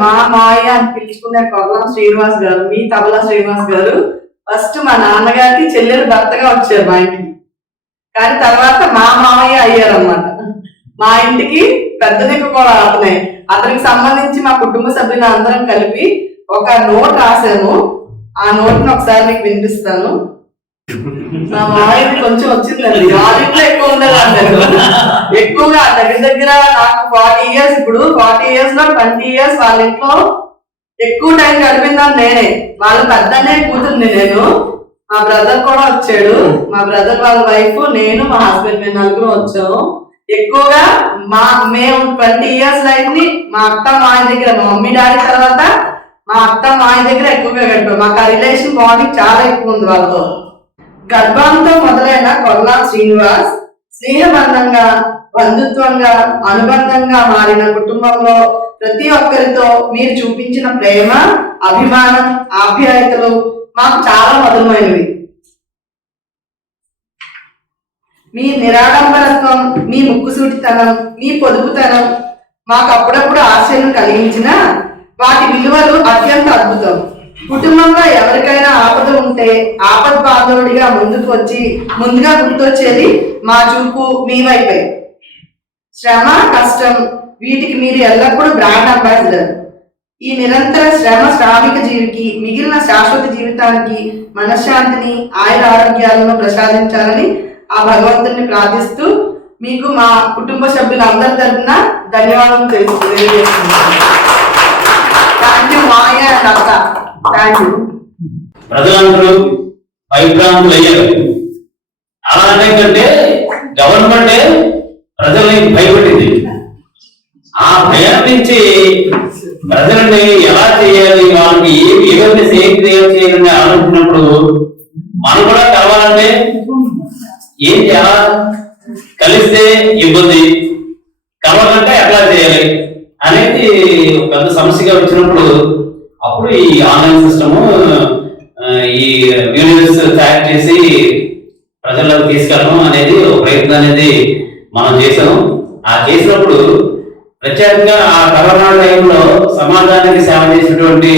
మా మాయ అని పిలుచుకునే కొల్లం శ్రీనివాస్ గారు, మీ తబలా శ్రీనివాస్ గారు ఫస్ట్ మా నాన్నగారికి చెల్లెలు భర్తగా వచ్చారు మా ఇంటికి. కానీ తర్వాత మా మామయ్య అయ్యారు అన్నమాట. మా ఇంటికి పెద్ద దిక్కు కూడా అతనే. అతనికి సంబంధించి మా కుటుంబ సభ్యులు అందరం కలిపి ఒక నోట్ రాశాను. ఆ నోట్ ని ఒకసారి మీకు వినిపిస్తాను. మా మామయ్యకి కొంచెం వచ్చిందండి, వాళ్ళ ఇంట్లో ఎక్కువ ఉండదు అందరు, ఎక్కువగా దగ్గర నాకు 40 years, ఇప్పుడు 40 years లో 20 years వాళ్ళ ఇంట్లో ఎక్కువ టైం గడిపిందని నేనే. వాళ్ళ పెద్దనే కూతుర్ని నేను. మా బ్రదర్ కూడా వచ్చాడు, మా బ్రదర్ వాళ్ళ వైఫ్, నేను, మా హస్బెండ్, మేము నలుగురు వచ్చాము. ఎక్కువగా మేము 20 years లైఫ్ ని మా అత్త మాయ దగ్గర, మా మమ్మీ డాడీ తర్వాత మా అత్త మాయ దగ్గర ఎక్కువగా గడిపాం. మాకు ఆ రిలేషన్ బాండింగ్ చాలా ఎక్కువ ఉంది వాళ్ళతో. గర్భంతో మొదలైన కొల్లా శ్రీనివాస్ స్నేహబంధంగా, బంధుత్వంగా, అనుబంధంగా మారిన కుటుంబంలో ప్రతి ఒక్కరితో మీరు చూపించిన ప్రేమ, అభిమానం, ఆప్యాయతలు మాకు చాలా మధురమైనవి. మీ నిరాడంబరత్వం, మీ ముక్కుసూటితనం, మీ పొదుపుతనం మాకు అప్పుడప్పుడు ఆశ్చర్యం కలిగించిన వాటి విలువలు అత్యంత అద్భుతం. కుటుంబంలో ఎవరికైనా ఆపద ఉంటే ఆపద బాంధవుడిగా ముందుగా గుర్తొచ్చేది మా చూపు మీ వైపే. శ్రమ, కష్టం వీటికి మీరు ఎల్లప్పుడూ బ్రాండ్ అంబాసిడర్. ఈ నిరంతర శ్రమ శ్రామిక జీవికి మిగిలిన శాశ్వత జీవితానికి మనశ్శాంతిని, ఆయుర ఆరోగ్యాలను ప్రసాదించాలని ఆ భగవంతుని ప్రార్థిస్తూ మీకు మా కుటుంబ సభ్యులందరి తరఫున ధన్యవాదాలు తెలియజేస్తున్నాను. థ్యాంక్ యూ మాయ అత్త. ప్రజలందరూ భయభ్రాంతులు అయ్యారు. అలా అనేకంటే గవర్నమెంటే ప్రజల్ని భయపెట్టింది. ఆ భయం నుంచి ప్రజలని ఎలా చేయాలి, వాళ్ళకి ఏవైతే సేమ్ క్రియేట్ చేయాలని ఆలోచించినప్పుడు మనం కూడా కలవాలంటే ఏం చేయాలా, కలిస్తే ఇబ్బంది, కలవాలంటే ఎట్లా చేయాలి అనేది పెద్ద సమస్యగా వచ్చినప్పుడు అప్పుడు ఈ ఆన్లైన్ సిస్టమ్, ఈ యూనివర్స్ తయారు చేసి ప్రజల్లోకి తీసుకెళ్ళడం అనేది ఒక ప్రయత్నం అనేది మనం చేసాం. ఆ చేసినప్పుడు ప్రత్యేకంగా ఆ కరోనా టైంలో సమాజానికి సేవ చేసినటువంటి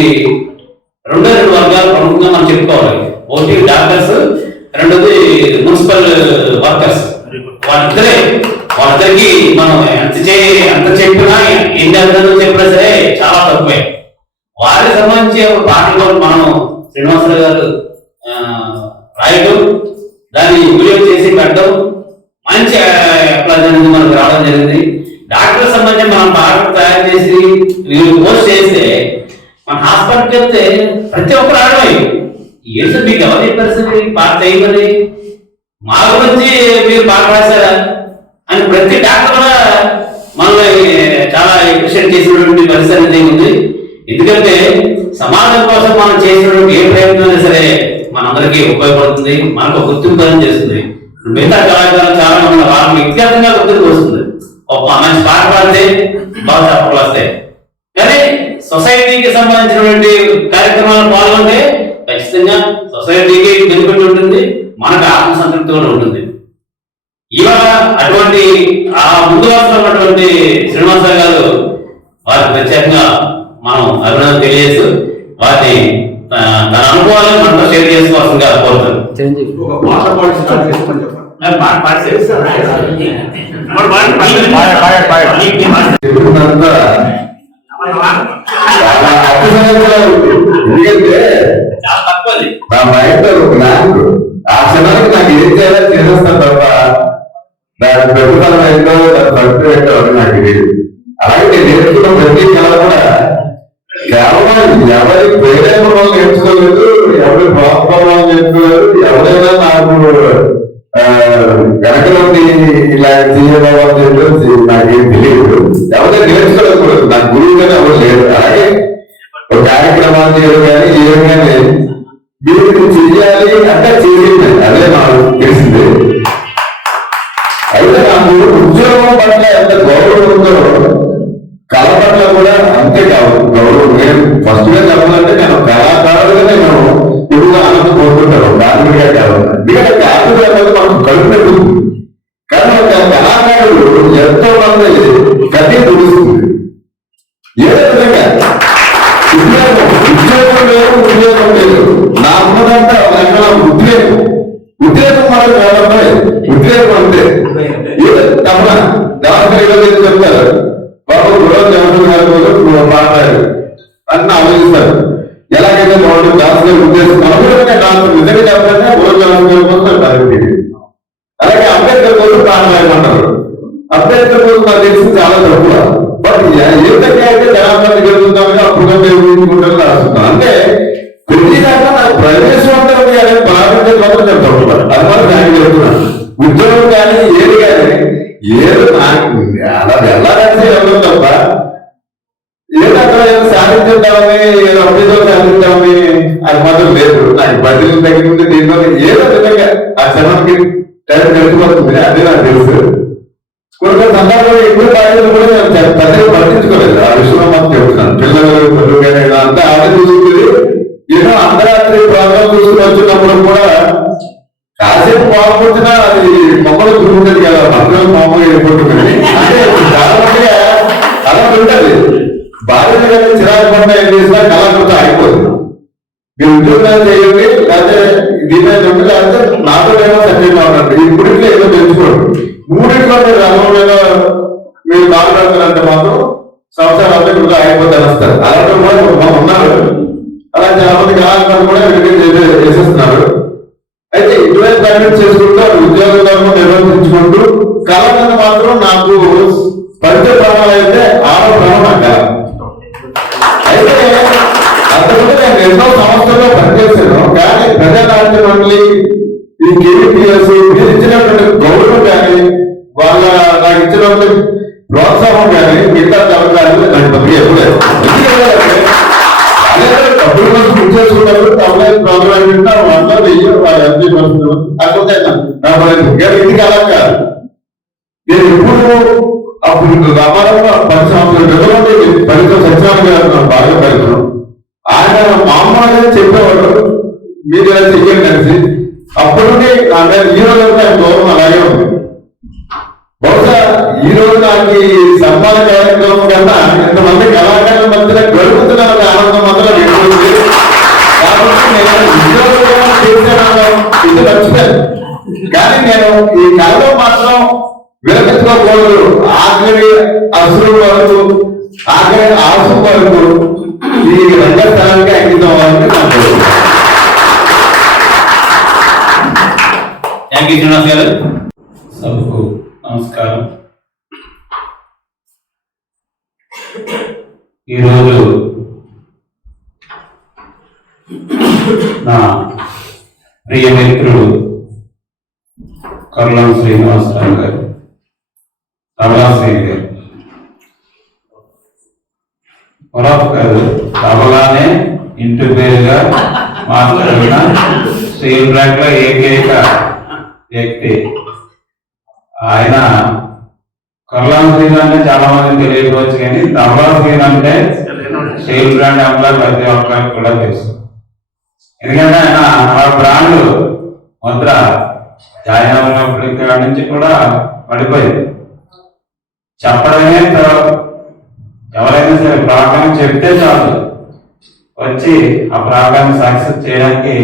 రెండు వర్గాలు ప్రముఖంగా మనం చెప్పుకోవాలి. ఒకటి డాక్టర్స్, రెండోది మున్సిపల్ వర్కర్స్. వాళ్ళిద్దరికి మనం ఎంత చెప్పినా, ఎన్ని అర్థాలు చెప్పినా సరే చాలా తక్కువే. వారికి సంబంధించి ఒక పాటలో మనం శ్రీనివాసరావు గారు రాయడం, దాన్ని వీడియో చేసి పెట్టడం, మంచి అప్లాజ్ మనకు రావడం జరిగింది. డాక్టర్ సంబంధించి మనం పాట తయారు చేసి వీళ్ళు పోస్ట్ చేస్తే మన హాస్పిటల్కి వెళ్తే ప్రతి ఒక్కరు ఆడమై ఏంటో మీకు ఎవరు చెప్పారు పాట చేయమని, మా గురించి మీరు పాట రాశారా అని ప్రతి డాక్టర్ కూడా మనల్ని చాలా అప్రిషియేట్ చేసినటువంటి పరిస్థితి ఉంది. ఎందుకంటే సమాజం కోసం మనం చేసినటువంటి ఏ ప్రయత్నం అయినా సరే మనందరికీ ఉపయోగపడుతుంది, మనకు గుర్తింపు చేస్తుంది. మిగతా కళాకారులు చాలా మంది వాళ్ళకి వ్యక్తిగతంగా గుర్తింపు వస్తుంది. ఒక మంచి పాట పాడితే బాగా చప్పట్లు వస్తాయి. కానీ సొసైటీకి సంబంధించినటువంటి కార్యక్రమాలు పాల్గొంటే ఖచ్చితంగా సొసైటీకి బెనిఫిట్ ఉంటుంది, మనకు ఆత్మసంతృప్తి కూడా ఉంటుంది. ఇవాళ అటువంటి ఆ ముందు వరుసలో ఉన్నటువంటి శ్రీనివాసరావు గారు వారికి ప్రత్యేకంగా మనం అభినందన తెలియజేస్తూ వారిని తన అనుభవాలను మనతో షేర్ చేసుకోవాల్సిందిగా కోరుతాను. చెప్తున్నంత చాలా అర్థమైనదిగా ఉంది. ఎందుకంటే చాలా తక్కువ అది. నా మైండ్ ఒక ల్యాండ్ ఆ క్షణానికి నాకు ఏం చేయాలో చేసేస్తాను తప్ప దాని పెట్టుదల ఏంటో దాని భక్తి ఏంటో అని నాకు తెలియదు. అలాగే నేను నేర్చుకున్న ప్రతి కళ కూడా కేవలం ఎవరి ప్రేరేపణ వల్ల నేర్చుకోలేదు, ఎవరి ప్రోత్సాహం వల్ల నేర్చుకోలేదు. ఎవరైనా నాకు వెనక నుండి ఇలా చేయబోతుందో నాకేం తెలియదు. ఎవరైనా నేర్చుకోలేదు, నా గురువుగానే ఎవరు లేరు. అలాగే ఒక కార్యక్రమాలు చేయడం కానీ ఏం కానీ మీరు చెయ్యాలి అంటే చేసింది అదే నాకు తెలిసింది. అయితే నాకు ఉద్యోగం పట్ల ఎంత గౌరవం ఉందో కళ పట్ల కూడా అంతే గౌరవం. నేను ఫస్ట్ గా చెప్పాలంటే నేను కళాకారులుగా నేను ఎక్కువగా ఆనందం కోరుకుంటాను, కార్మికుడిగా కావాలి. ఎందుకంటే కార్మికుడు అనేది మనకు కడుపు పెడుతుంది. కానీ ఒక కళాకారుడు ఎంతో మంది కట్టి దుడుస్తుంది. ఏదో విధంగా ఉద్యోగం లేదు, ఉద్యోగం లేదు. నా ఉన్నదంతా ఉద్యోగం ఉద్యోగం మనకు కావాలి. ఉద్యోగం అంటే ఏదో తప్ప దాని ఈరోజు చెప్తారు బాబు రోజు జగన్ గారు పాడారు అని ఆలోచిస్తారు. ఎలాగైతే బాగుంటుంది డాన్స్ ఉద్దేశం అనుకుంటే డాన్స్ నిజంగా చెప్పాలంటే రోజు జగన్ గారి కోసం అంటారు. అలాగే అంబేద్కర్ కోసం పాడలేమంటారు. అంబేద్కర్ కోసం నాకు తెలిసి చాలా తక్కువ. బట్ ఏదైతే అయితే జనాభా జరుగుతుందని అప్పుడు ఉపయోగించుకుంటారని రాస్తున్నాను. అంటే ప్రతి దాకా నాకు ప్రవేశవంతం అనేది ప్రారంభించడం నేను తప్పుతాను. అది మాత్రం నాకు చెప్తున్నాను. ఉద్యోగం కానీ ఏది కానీ ఏదో నాకు అలా వెళ్ళాలంటే ఎవరు తప్ప ఏదో అక్కడ ఏదో సాధించుంటామని ఏదో అభివృద్ధి సాధించామని అది మాత్రం లేదు. నాకు బదిలీ దగ్గర నుండి దీంట్లో ఏదో విధంగా ఆ శ్రమకి టైం గడిచిపోతుంది. అదే నాకు తెలుసు. కొన్ని సందర్భంలో ఎక్కువ బాధ్యతలు కూడా నేను పెద్దగా పట్టించుకోలేదు. ఆ విషయంలో మాకు చెప్తున్నాను. పిల్లలు కానీ అంతా ఆడే చూసుకుంది. ఏదో అర్ధరాత్రి ప్రోగ్రాం చూసుకుని వచ్చినప్పుడు కూడా కాసేపు బాగుపడుతున్నా అది మొక్కలు చూసుకుంటుంది కదా, అందరం మామూలుగా వెళ్ళిపోతుంది. అంటే చాలా మందిగా అలా ఉంటుంది. బాధ్యత కానీ చిరాకు పడినా ఏం చేసినా కళాకృతం అయిపోతుంది. మీరు ఉద్యోగాలు చేయండి, లేకపోతే దీని లేకపోతే నాతో ఏమో సత్యంగా ఉన్నట్టు ఈ మూడింట్లో ఏదో తెలుసుకోండి. మూడింట్లో మీరు రంగంలో మీరు బాధపడుతున్నారంటే మాత్రం సంవత్సరాలు వృధా అయిపోతారు వస్తారు. అలాంటి కూడా ఉన్నారు. అలా చాలా మంది కళాకారులు కూడా చేసేస్తున్నారు. అయితే ఇటువైపు కండక్ట్ చేసుకుంటూ ఉద్యోగాలను నిర్వర్తించుకుంటూ కళ మీద మాత్రం నాకు పరిచయ ప్రమాణాలు అయితే ఆరో ప్రమాణం కళ. అయితే అంతకుముందు నేను ఎన్నో సంవత్సరాల్లో పనిచేశాను. కానీ ప్రజానాట్య మండలి ఈ కేవీపీఎస్ మీరు ఇచ్చినటువంటి గౌరవం కానీ వాళ్ళ నాకు ఇచ్చినటువంటి ప్రోత్సాహం కానీ మిగతా జరగాలని నాకు తప్పి ఎప్పుడలేదు. డబ్బులు కోసం బుక్ చేసుకుంటారు. తమలేదు ప్రోగ్రామ్ వింటా వంట వెయ్యి వాళ్ళ ఎంపీ పడుతున్నారు. కాకపోతే ఇది అలా కాదు. నేను ఎప్పుడు అప్పుడు వ్యాపారంలో 10 సంవత్సరాల క్రితం ఫలితం సత్యనారాయణ గారు బాగా ఫలితం ఆయన మామూలుగా చెప్పేవాడు మీరు ఇలా చెయ్యండి కలిసి. అప్పటి నుండి నా మీద ఈ రోజు ఆయన గౌరవం అలాగే ఉంది. బహుశా ఈ రోజు నాకు ఈ సన్మాన కార్యక్రమం కన్నా ఇంతమంది కళాకారుల మధ్యలో గడుపుతున్న ఆనందం మాత్రం ఎక్కువ. కాబట్టి నేను ఉద్యోగం చేశాను ఇది నచ్చుతాను. కానీ నేను ఈ కళలో మాత్రం విరమించుకోకూడదు. ఆఖరి అసురు వరకు ఆఖరి ఆసు వరకు ఈ రంగస్థలానికి అంకితం అవ్వాలని నాకు థ్యాంక్ యూ శ్రీనివాస్ గారు. సభకు నమస్కారం. ఈరోజు నా ప్రియ మిత్రుడు కర్లం శ్రీనివాసరావు గారు, తబలా శ్రీ గారు, పొరపు గారు తబలానే ఇంటి పేరుగా మాట్లాడిన స్టీల్ బ్లాక్ లో ఏకైక వ్యక్తి ఆయన. కర్లాం శ్రీన్ అంటే చాలా మంది తెలియకపోవచ్చు, కానీ తబలా శ్రీన్ అంటే స్టీల్ బ్రాండ్ అమలా ప్రతి ఒక్కరికి కూడా తెలుసు. ఎందుకంటే ఆయన ఆ బ్రాండ్ ముద్ర జాయిన్ అయినప్పటి నుంచి కూడా పడిపోయింది. చెప్పడమే ఎవరైనా సరే ప్రోగ్రామ్ చెప్తే చాలు వచ్చి ఆ ప్రోగ్రామ్ సక్సెస్ చేయడానికి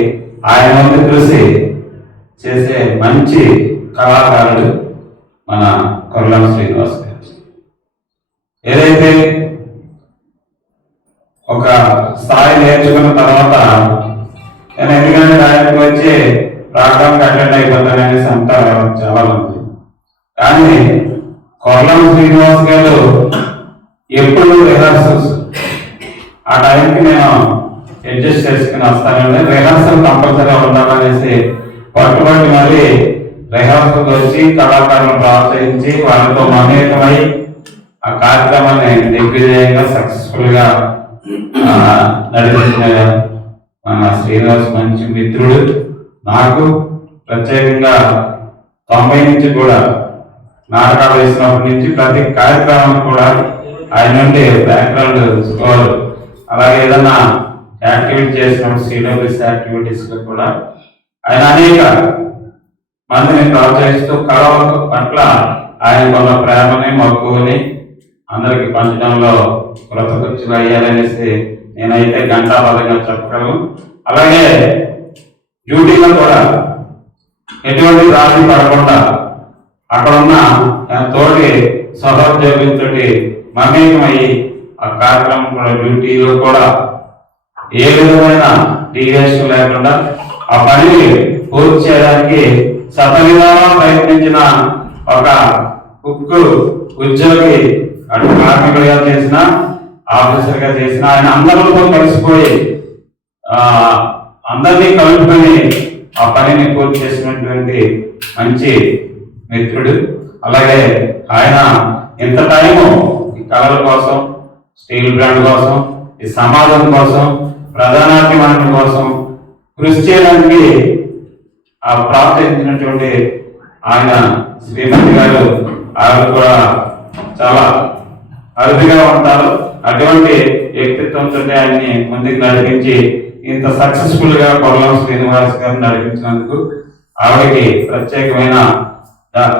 ఆయన వంతు కృషి చేసే మంచి కళాకారుడు మన కొల్లం శ్రీనివాస్ గారు. ఏదైతే ఒక స్థాయి నేర్చుకున్న తర్వాత నేను ఎందుకంటే ఆయనకు వచ్చి ప్రోగ్రామ్కి అటెండ్ అయిపోతాననేసి అంటారు చాలా మంది. కానీ కొల్లం శ్రీనివాస్ గారు ఎప్పుడు రిహార్సల్స్ ఆ టైంకి నేను అడ్జస్ట్ చేసుకుని వస్తానండి. రిహార్సల్ కంపల్సరీగా ఉండాలనేసి పట్టుబట్టి మరి రిహార్సల్ వచ్చి కళాకారులను ప్రోత్సహించి వాళ్ళతో మమేకమై ఆ కార్యక్రమాన్ని దిగ్విజయంగా సక్సెస్ఫుల్ గా నడిపించిన మన శ్రీనివాస్ మంచి మిత్రుడు. నాకు ప్రత్యేకంగా 90 నుంచి కూడా నాటకాలు వేసినప్పటి నుంచి ప్రతి కార్యక్రమానికి కూడా ఆయన నుండి బ్యాక్గ్రౌండ్ స్కోర్, అలాగే ఏదన్నా యాక్టివిటీ చేసినప్పుడు సిడబ్ల్యూసి యాక్టివిటీస్ లో కూడా ఆయన అనేక మందిని ప్రోత్సహిస్తూ కళ పట్ల ఆయనకున్న ప్రేమని మక్కువని అందరికి పంచడంలో కృతకృత్యులు అయ్యారనేసి నేనైతే గంటాబద్ధంగా చెప్పగలను. అలాగే డ్యూటీలో కూడా ఎటువంటి రాజీ పడకుండా అక్కడున్న తోటి సహోద్యోగులతో మమేకమయ్యి ఆ కార్యక్రమం కూడా డ్యూటీలో కూడా ఏ విధమైన డీవియేషన్ లేకుండా ఆ పనిని పూర్తి చేయడానికి సఫలీగా ప్రయత్నించిన ఒక కుక్కు ఉద్యోగి, అటు కార్మికుడిగా చేసిన ఆఫీసర్ గా చేసిన ఆయన అందరితో కలిసిపోయి అందరినీ కలుపుకొని ఆ పనిని పూర్తి చేసినటువంటి మంచి మిత్రుడు. అలాగే ఆయన ఇంత టైము ఈ కళల కోసం, స్టీల్ బ్రాండ్ కోసం, ఈ సమాజం కోసం, ప్రధానాభిమానుల కోసం కృషి చేయడానికి ఆ ప్రాప్తించినటువంటి ఆయన శ్రీమతి గారు ఆవిడ కూడా చాలా అరుదుగా ఉంటారు. అటువంటి వ్యక్తిత్వంతో ఆయన్ని ముందుకు నడిపించి ఇంత సక్సెస్ఫుల్ గా కొల్లం శ్రీనివాస్ గారిని నడిపించినందుకు ఆవిడకి ప్రత్యేకమైన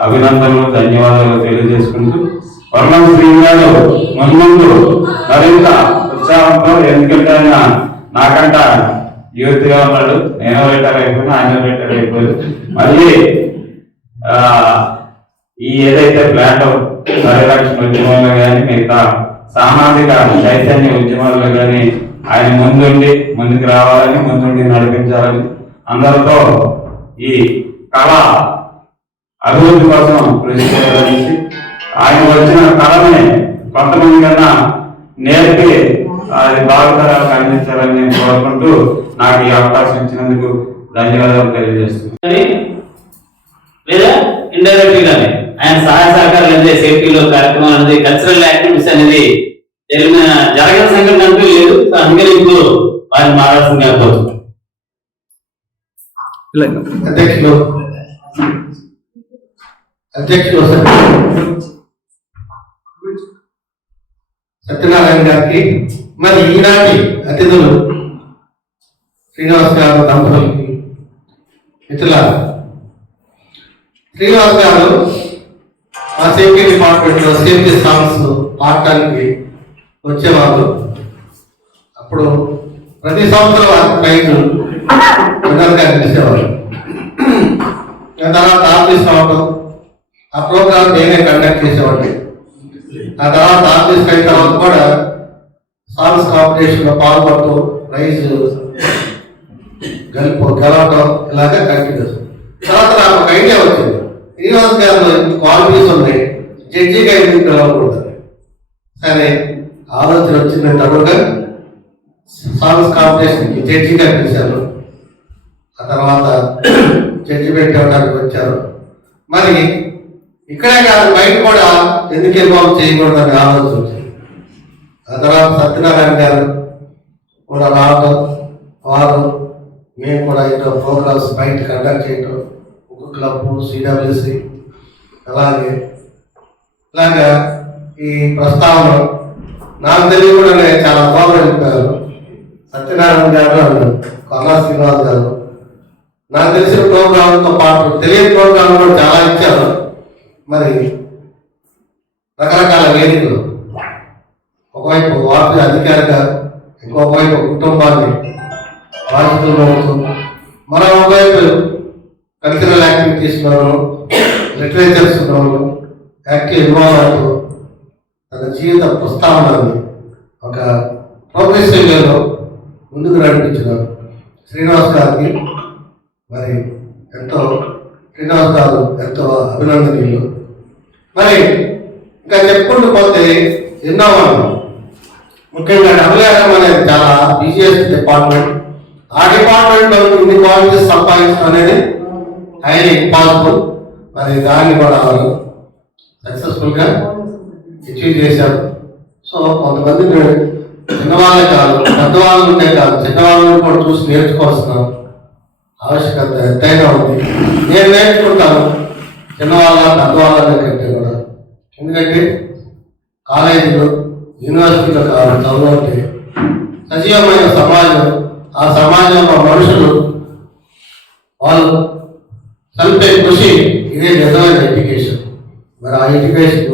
అభినందనలు, ధన్యవాదాలు తెలియజేసుకుంటూ కొల్లం శ్రీనివాస్ గారు ముందు మరింత ఉత్సాహంతో, ఎందుకంటే ఆయన నాకంట యూత్ గా ఉన్నాడు, నేను రిటైర్ అయిపోయినా ఆయన రిటైర్ అయిపోయాడు. మళ్ళీ ఈ ఏదైతే ప్లాంట్ పరిరక్షణ ఉద్యమంలో కానీ మిగతా సామాజిక చైతన్య ఉద్యమాల్లో కానీ ఆయన ముందుకు రావాలని, ముందుండి నడిపించాలని, అందరితో ఈ కళ అభివృద్ధి కోసం కృషి చేయాలని, ఆయన వచ్చిన కళని కొంతమంది కన్నా నేర్పి అది భావితరాలకు అందించాలని నేను కోరుకుంటూ నాకు ఈ అవకాశం ఇచ్చినందుకు ధన్యవాదాలు తెలియజేస్తున్నాను. లేదా ఇండైరెక్ట్ గానే ఆయన సహాయ సహకారాలు అనేది సేఫ్టీలో కార్యక్రమాలు అనేది కల్చరల్ యాక్టివిటీస్ అనేది జరగని సంఘటన అంటూ లేదు. అందుకని ఇప్పుడు వారిని మాట్లాడాల్సిందిగా కోరుతున్నాను. అధ్యక్షులు సత్యనారాయణ గారికి, మరి ఈనాటి అతిథులు శ్రీనివాస్ గారు దంపతులకి, మిత్రుల శ్రీనివాస్ గారు మా సేఫ్టీ డిపార్ట్మెంట్లో సేఫ్టీ సాంగ్స్ పాడటానికి వచ్చేవాళ్ళు. అప్పుడు ప్రతి సంవత్సరం ఆ ప్రైజ్ విన్నర్గా గెలిచేవాళ్ళు. తర్వాత ఆఫీస్ రావడం, ఆ ప్రోగ్రామ్ నేనే కండక్ట్ చేసేవాడిని. ఆ తర్వాత ఆఫీస్ అయిన తర్వాత కూడా సాంగ్స్ కాంపిటీషన్లో పాల్గొంటూ ప్రైజ్ గెలవటం ఇలాగే కంటిన్యూస్. తర్వాత నాకు ఒక ఐడియా వచ్చింది, శ్రీనివాస్ గారిలో క్వాలిటీస్ ఉన్నాయి, జడ్జిగా ఎందుకు గెలవకూడదు. సరే ఆలోచన వచ్చింది. తరువుగా సాంగ్స్ కాంపిటీషన్కి జడ్జిగా పిలిచారు. ఆ తర్వాత జడ్జిమెంట్ ఇవ్వడానికి వచ్చారు. మరి ఇక్కడే కాదు, బయట కూడా ఎందుకు ఇన్వాల్వ్ చేయకూడదని ఆలోచన వచ్చింది. ఆ తర్వాత సత్యనారాయణ గారు కూడా రావడం, వారు మేము కూడా ఇంట్లో ప్రోగ్రామ్స్ బయట కండక్ట్ చేయటం, ఒక క్లబ్, సిడబ్ల్యూసి, అలాగే ఇలాగా ఈ ప్రస్తావన నాకు తెలియకుండానే చాలా దూరం వెళ్ళిపోయారు. సత్యనారాయణ గారు, కొల్లా శ్రీనివాస్ గారు నాకు తెలిసిన ప్రోగ్రాంతో పాటు తెలియని ప్రోగ్రాంలు కూడా చాలా ఇచ్చారు. మరి రకరకాల వేదికలు, ఒకవైపు వార్డు అధికారిగా, ఇంకొకవైపు కుటుంబాన్ని బాధితులు, మరోవైపు కల్చరల్ యాక్టివిటీస్లోను లిటరేచర్స్ యాక్టివ్ ఇన్వాల్వ్ అవుతూ తన జీవిత ప్రస్తావనని ఒక ప్రోగ్రెసివ్ వేలో ముందుకు నడిపించిన శ్రీనివాస్ గారికి మరి శ్రీనివాస్ గారు ఎంతో అభినందనీయులు. మరి ఇంకా చెప్పుకుంటూ పోతే ఎన్నో వాళ్ళు ముఖ్యంగా డబ్ల్యూఆర్ఎం అనేది చాలా బిజియెస్ట్ డిపార్ట్మెంట్. ఆ డిపార్ట్మెంట్లో ఇన్ని క్వాలిటీస్ సంపాదించడం అనేది హైలీ ఇంపాసిబుల్. మరి దాన్ని కూడా వాళ్ళు సక్సెస్ఫుల్గా అచీవ్ చేశారు. సో కొంతమంది చిన్నవాళ్ళే కాదు, పెద్దవాళ్ళు ఉంటే కాదు, చిన్నవాళ్ళని కూడా చూసి నేర్చుకోవాల్సిన ఆవశ్యకత ఎంతైనా ఉంది. నేను నేర్చుకుంటాను చిన్నవాళ్ళ పెద్దవాళ్ళ కంటే కూడా. ఎందుకంటే కాలేజీలో యూనివర్సిటీలో కాదు చదువుంటే సజీవమైన సమాజం, ఆ సమాజంలో మనుషులు వాళ్ళు కలిపే కృషి ఇదే నిజమైన ఎడ్యుకేషన్. మరి ఆ ఎడ్యుకేషన్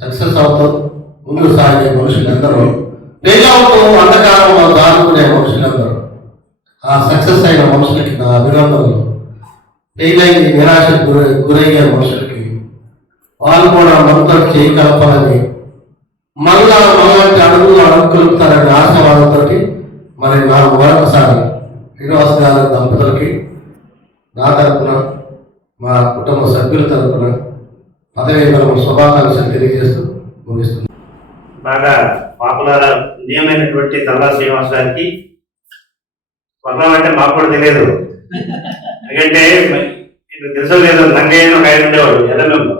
సక్సెస్ అవుతాం ముందుకు సాగే మనుషులందరూ పేజవుతూ అంధకారంలో దాటుకునే మనుషులందరూ ఆ సక్సెస్ అయిన మనుషులకి నా అభినందనలు. పేజైకి నిరాశకు గురయ్యే మనుషులకి వాళ్ళు కూడా మనతో చేయి కలపాలని మనలాంటి అడుగులు కలుపుతారనే ఆశవాదంతో మరి నా మరొకసారి శ్రీనివాస్ గారి దంపతులకి నా తరఫున మా కుటుంబ సభ్యుల తరఫున పదవీ విరమణ శుభాకాంక్షలు తెలియజేస్తూ ముగిస్తుంది. బాగా పాపులర్ నియమైనటువంటి తల్లా శ్రీనివాస్ గారికి స్వర్ణం అంటే మాకు కూడా తెలియదు. ఎందుకంటే మీకు తెలుసో లేదు, నంగయ్య ఒక ఆయన ఉండేవాడు ఎల్ఎంఎంలో.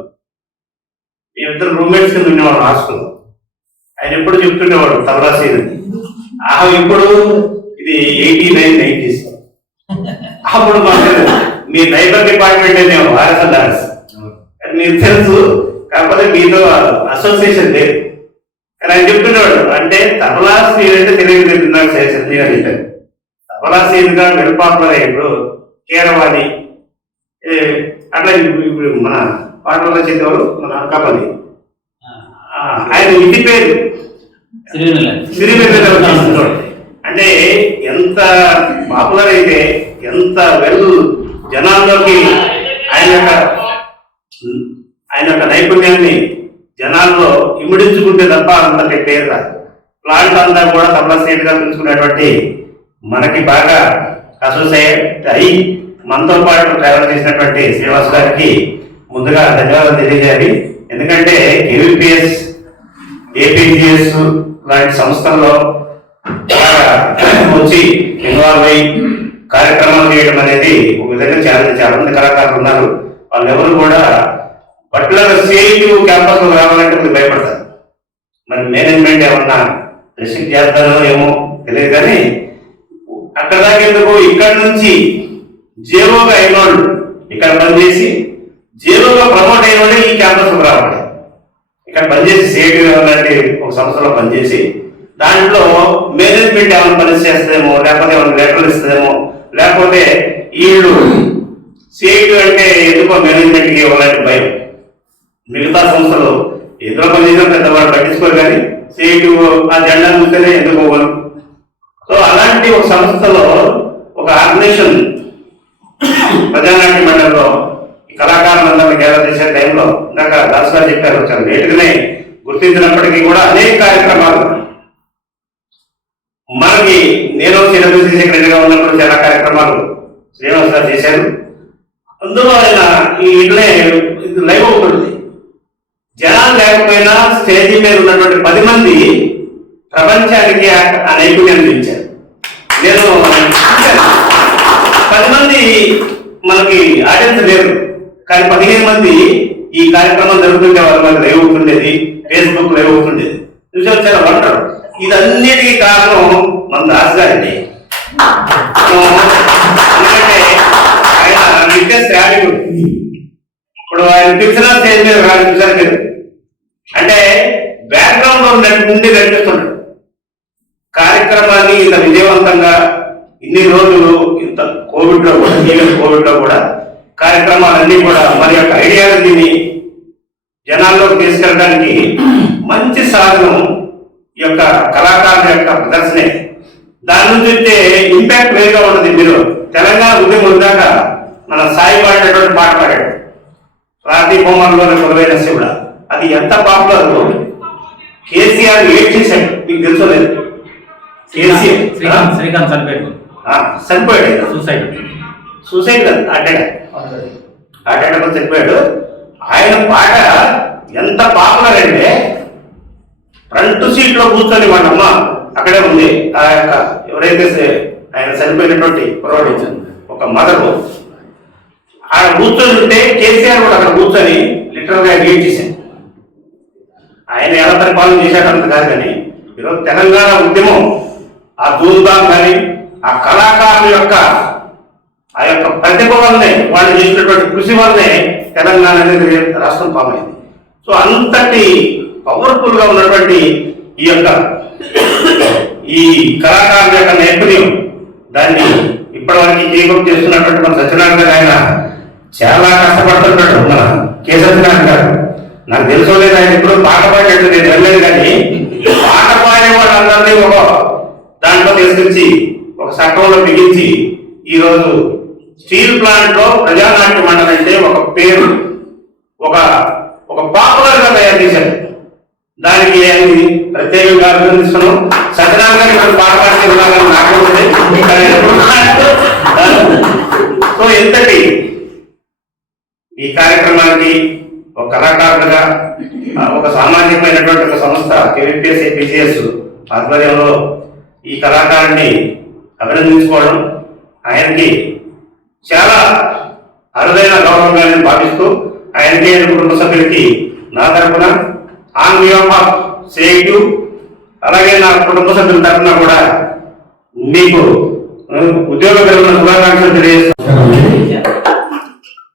మేమిద్దరు రూమ్మేట్స్ కింద ఉండేవాడు హాస్టల్లో. ఆయన ఎప్పుడు చెప్తుండేవాడు తల్లా సీన్. ఇప్పుడు ఇది 89, 90s. అప్పుడు మాకు మీ నైబర్ డిపార్ట్మెంట్ అనేమో ఆర్ఎస్ఎల్ఆర్ఎస్ మీకు తెలుసు, కాకపోతే మీతో అసోసియేషన్ లేదు. కానీ ఆయన చెప్తున్నాడు అంటే తబలా సీన్ అంటే తెలియదు. నాకు చెప్పారు తబలా సీన్ గా వెలుపాపలే ఇప్పుడు కేరవాణి అట్లా. ఇప్పుడు మన పాటల్లో చెప్పేవారు మన అంకాపల్లి ఆయన ఇంటి పేరు సిరివెన్నెల. అంటే ఎంత పాపులర్ అయితే ఎంత వెల్ జనాల్లోకి ఆయన యొక్క నైపుణ్యాన్ని జనాల్లో ఇమిడించుకుంటే తప్ప అంతటి పేరు రాదు. ప్లాంట్ అంతా కూడా తబలా స్టేట్ గా పిలుచుకునేటువంటి మనకి బాగా అసోసియేట్ అయ్యి మనతో పాటు ట్రావెల్ చేసినటువంటి శ్రీనివాస్ గారికి ముందుగా ధన్యవాదాలు తెలియజేయాలి. ఎందుకంటే కేవీపీఎస్, ఏపీజీఎస్ లాంటి సంస్థల్లో వచ్చి ఇన్వాల్వ్ అయ్యి కార్యక్రమాలు చేయడం అనేది ఒక విధంగా చాలా మంది కళాకారులు ఉన్నారు. వాళ్ళెవరు కూడా పర్టికులర్ సిఐటి క్యాంపస్ లో రావాలంటే కొద్దిగా భయపడతారు. మరి మేనేజ్మెంట్ ఏమన్నా రిస్ట్రిక్ట్ చేస్తారో ఏమో తెలియదు. కానీ అక్కడ దాకేందుకు ఇక్కడ నుంచి జేఓగా అయినోళ్ళు ఇక్కడ పనిచేసి జేఓగా ప్రమోట్ అయిన వాళ్ళే ఈ క్యాంపస్ లో రావాలి. ఇక్కడ పనిచేసి సిఐటి లాంటి ఒక సంస్థలో పనిచేసి దాంట్లో మేనేజ్మెంట్ ఏమైనా పని చేస్తుందేమో, లేకపోతే ఏమైనా లెటర్లు ఇస్తుందేమో, లేకపోతే వీళ్ళు సిఐటి అంటే ఎందుకో మేనేజ్మెంట్కి ఇవ్వాలంటే భయం. మిగతా సంస్థలు ఎదురు పనిచేసిన పెద్దవాళ్ళు పట్టించుకోరు, కానీ సిఐటి ఆ జెండా చూస్తేనే ఎందుకు పోగలం. సో అలాంటి ఒక సంస్థలో ఒక ఆర్గనైజేషన్ ప్రజానాట్య మండలిలో కళాకారులందరినీ గేలా చేసే టైంలో ఇందాక దాస్ గారు చెప్పారు, చాలా లేటుగానే గుర్తించినప్పటికీ కూడా అనేక కార్యక్రమాలు మనకి నేను సిడబ్ల్యూసీ సెక్రటరీగా ఉన్నప్పుడు చాలా కార్యక్రమాలు శ్రీనివాస్ గారు చేశారు. అందులో ఆయన ఈ ఇట్లనే లైవ్ అవుతుంది. జనాలు లేకపోయినా స్టేజీ మీద ఉన్నటువంటి 10 మంది ప్రపంచానికి ఆ నైపుణ్యాన్ని ఇచ్చారు. నేను 10 మంది మనకి ఆడియన్స్ లేరు, కానీ 15 మంది ఈ కార్యక్రమం జరుగుతుంటే వాళ్ళ మీద లైవ్ అవుతుండేది, ఫేస్బుక్ లైవ్ అవుతుండేది. చూసి వచ్చారు అంటారు. ఇదన్నిటికీ కారణం మన దాస్ గారండి. ఎందుకంటే ఆయన బిగ్గెస్ట్ యాటిట్యూడ్. ఇప్పుడు ఆయన పిలిచిన స్టేజ్ మీద చూసారు మీరు, అంటే బ్యాక్గ్రౌండ్ లో ఉండి కనిపిస్తున్నాడు. కార్యక్రమాన్ని ఇంత విజయవంతంగా ఇన్ని రోజులు ఇంత కోవిడ్ లో కూడా కార్యక్రమాలన్నీ కూడా మన యొక్క ఐడియాలజీని జనాల్లోకి తీసుకెళ్ళడానికి మంచి సాధనం ఈ యొక్క కళాకారుల యొక్క ప్రదర్శనే. దాని నుంచి వచ్చే ఇంపాక్ట్ వేరుగా ఉంటుంది. మీరు తెలంగాణ ఉద్యమం దాకా మన సాయి పాడేటువంటి పాట పాడాడు. రాతి బొమ్మల్లోనే కొలువైన శివుడా, అది ఎంత పాపులర్. కేసీఆర్ ఏడ్ చేశాడు, మీకు తెలుసో లేదు? కేసీఆర్ శ్రీకాంత్ చనిపోయాడు. సూసైడ్ కాదు, అటాక్ చనిపోయాడు. ఆయన పాట ఎంత పాపులర్ అంటే ఫ్రంట్ సీట్ లో కూర్చొని వాళ్ళ అమ్మ అక్కడే ఉంది. ఆ యొక్క ఎవరైతే ఆయన చనిపోయినటువంటి కుర్రాడు ఒక మదర్ ఆడ కూర్చొని ఉంటే కేసీఆర్ కూడా అక్కడ కూర్చొని లిటరల్ గా లీడ్ చేశాడు. ఆయన ఎలా పరిపాలన చేశాడంత కాదు, కానీ ఈరోజు తెలంగాణ ఉద్యమం ఆ ధూమ్ధాం కానీ ఆ కళాకారుల యొక్క ఆ యొక్క ప్రతిభ వల్లనే, వాళ్ళు చేసినటువంటి కృషి వల్లనే తెలంగాణ అనేది రాష్ట్రం పామైంది. సో అంతటి పవర్ఫుల్ గా ఉన్నటువంటి ఈ కళాకారుల యొక్క నైపుణ్యం, దాన్ని ఇప్పటివరకు కేకప్ చేస్తున్నటువంటి మన సత్యనారాయణ గారు, ఆయన చాలా కష్టపడుతుంటాడు. మన కె సత్యనారాయణ గారు, నాకు తెలుసుకోలేదు ఆయన ఇప్పుడు పాట పాడేట్టు నేను వెళ్ళలేదు, కానీ పాట పాడే వాళ్ళందరినీ ఒక దాంట్లో తీసుకొచ్చి ఒక చట్టంలో బిగించి ఈరోజు స్టీల్ ప్లాంట్ లో ప్రజానాట్య మండలి అంటే ఒక పేరు, ఒక పాపులర్ గా తయారు చేశారు. దానికి ప్రత్యేకంగా అభినందిస్తున్నాం. సత్యనారాయణ గారు పాట పాడే విధానం నాకు సో ఎంతటి ఈ కార్యక్రమానికి ఒక కళాకారులుగా ఒక సామాజికమైనటువంటి ఒక సంస్థ KVPS APCS ఆధ్వర్యంలో ఈ కళాకారుని అభినందించుకోవడం ఆయనకి చాలా అరుదైన గౌరవంగా నేను భావిస్తూ, ఆయనకి కుటుంబ సభ్యులకి నా తరఫున ఆన్ బిహాఫ్ ఆఫ్ సేయు, అలాగే నా కుటుంబ సభ్యుల తరఫున కూడా మీకు ఉద్యోగ శుభాకాంక్షలు తెలియజేస్తాను.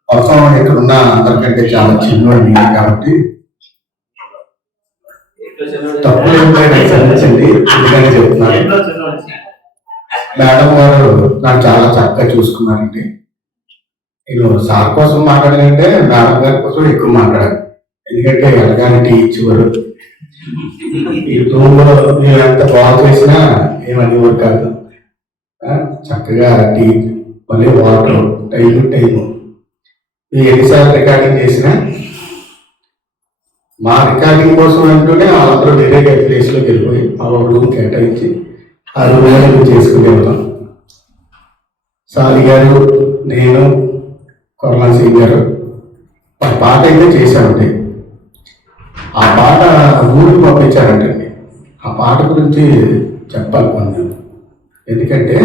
మొత్తం ఇక్కడున్న అందరికంటే చాలా చిన్నోడిని కాబట్టి తప్పులు ఏమైనా క్షమించండి, ఎందుకని చెప్తున్నాను. మేడం గారు నాకు చాలా చక్కగా చూసుకున్నారండి. నేను సార్ కోసం మాట్లాడాలంటే మేడం గారి కోసం ఎక్కువ మాట్లాడాను. ఎందుకంటే ఎలాగానే టీ ఇచ్చేవారు, ఈ రూమ్లో నేను ఎంత బాగా చేసినా ఏమనేవారు కాదు. చక్కగా టీ, మళ్ళీ వాటర్, టైము మీరు ఎన్నిసార్లు రికార్డింగ్ చేసినా మా రికార్డింగ్ కోసం అంటూనే వాళ్ళందరూ వేరే ప్లేస్లోకి వెళ్ళిపోయి మా రూమ్ కేటాయించి ఆ రూమ్ చేసుకుని వెళ్తాం. సాలి గారు, నేను, కొరలా సింగ్ గారు ఒక పాట అయితే చేశామండి. ఆ పాట ఊరికి పంపించారంటండి. ఆ పాట గురించి చెప్పాలి కొంచెం. ఎందుకంటే